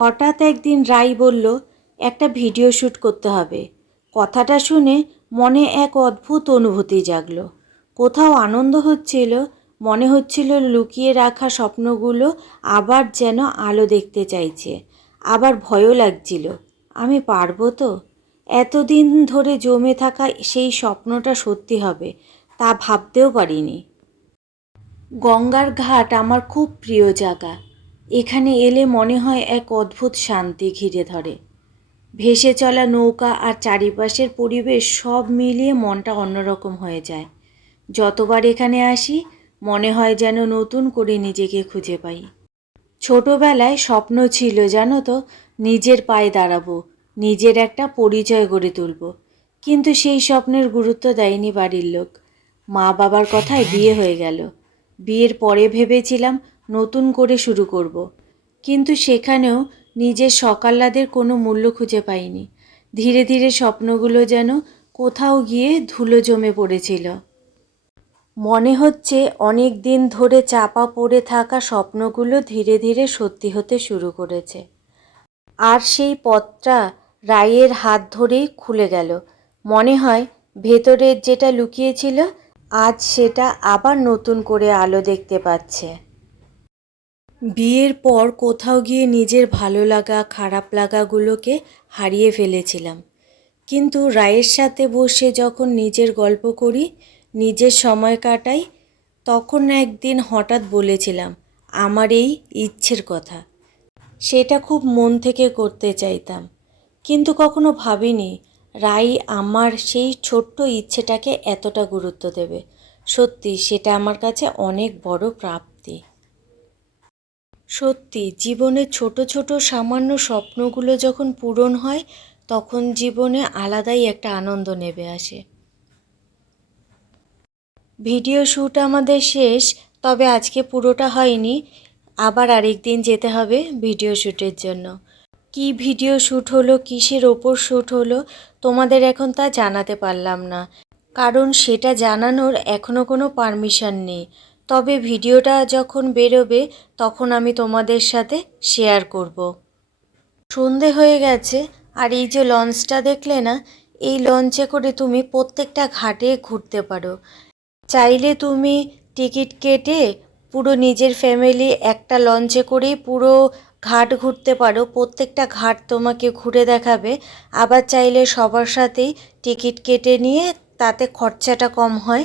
হঠাৎ একদিন রাই বলল, একটা ভিডিও শ্যুট করতে হবে। কথাটা শুনে মনে এক অদ্ভুত অনুভূতি জাগলো। কোথাও আনন্দ হচ্ছিল, মনে হচ্ছিল লুকিয়ে রাখা স্বপ্নগুলো আবার যেন আলো দেখতে চাইছে। আবার ভয়ও লাগছিল, আমি পারবো তো? এতদিন ধরে জমে থাকা সেই স্বপ্নটা সত্যি হবে তা ভাবতেও পারিনি। গঙ্গার ঘাট আমার খুব প্রিয় জায়গা। এখানে এলে মনে হয় এক অদ্ভুত শান্তি ঘিরে ধরে। ভেসে চলা নৌকা আর চারিপাশের পরিবেশ সব মিলিয়ে মনটা অন্যরকম হয়ে যায়। যতবার এখানে আসি মনে হয় যেন নতুন করে নিজেকে খুঁজে পাই। ছোটবেলায় স্বপ্ন ছিল জানো তো, নিজের পায়ে দাঁড়াবো, নিজের একটা পরিচয় গড়ে তুলব। কিন্তু সেই স্বপ্নের গুরুত্ব দেয়নি বাড়ির লোক। মা বাবার কথায় বিয়ে হয়ে গেল। বিয়ের পরে ভেবেছিলাম নতুন করে শুরু করব। কিন্তু সেখানেও নিজের সকাল্লাদের কোনো মূল্য খুঁজে পাইনি। ধীরে ধীরে স্বপ্নগুলো যেন কোথাও গিয়ে ধুলো জমে পড়েছিল। মনে হচ্ছে অনেক দিন ধরে চাপা পড়ে থাকা স্বপ্নগুলো ধীরে ধীরে সত্যি হতে শুরু করেছে। আর সেই পথটা রায়ের হাত ধরেই খুলে গেল। মনে হয় ভেতরের যেটা লুকিয়েছিল আজ সেটা আবার নতুন করে আলো দেখতে পাচ্ছে। বিয়ের পর কোথাও গিয়ে নিজের ভালো লাগা খারাপ লাগাগুলোকে হারিয়ে ফেলেছিলাম। কিন্তু রায়ের সাথে বসে যখন নিজের গল্প করি, নিজের সময় কাটাই, তখন একদিন হঠাৎ বলেছিলাম আমার এই ইচ্ছের কথা। সেটা খুব মন থেকে করতে চাইতাম, কিন্তু কখনো ভাবিনি রাই আমার সেই ছোট্ট ইচ্ছেটাকে এতটা গুরুত্ব দেবে। সত্যি সেটা আমার কাছে অনেক বড় প্রাপ্তি। সত্যি জীবনের ছোট ছোট সামান্য স্বপ্নগুলো যখন পূরণ হয় তখন জীবনে আলাদাই একটা আনন্দ নেমে আসে। ভিডিও শ্যুট আমাদের শেষ, তবে আজকে পুরোটা হয়নি। আবার আরেক দিন যেতে হবে ভিডিও শ্যুটের জন্য। কি ভিডিও শ্যুট হলো, কিসের ওপর শ্যুট হলো তোমাদের এখন তা জানাতে পারলাম না, কারণ সেটা জানানোর এখনও কোনো পারমিশন নেই। তবে ভিডিওটা যখন বেরোবে তখন আমি তোমাদের সাথে শেয়ার করব। সন্ধে হয়ে গেছে, আর এই যে লঞ্চটা দেখলে না, এই লঞ্চে করে তুমি প্রত্যেকটা ঘাটে ঘুরতে পারো। চাইলে তুমি টিকিট কেটে পুরো নিজের ফ্যামিলি একটা লঞ্চে করেই পুরো ঘাট ঘুরতে পারো। প্রত্যেকটা ঘাট তোমাকে ঘুরে দেখাবে। আবার চাইলে সবার সাথেই টিকিট কেটে নিয়ে, তাতে খরচাটা কম হয়,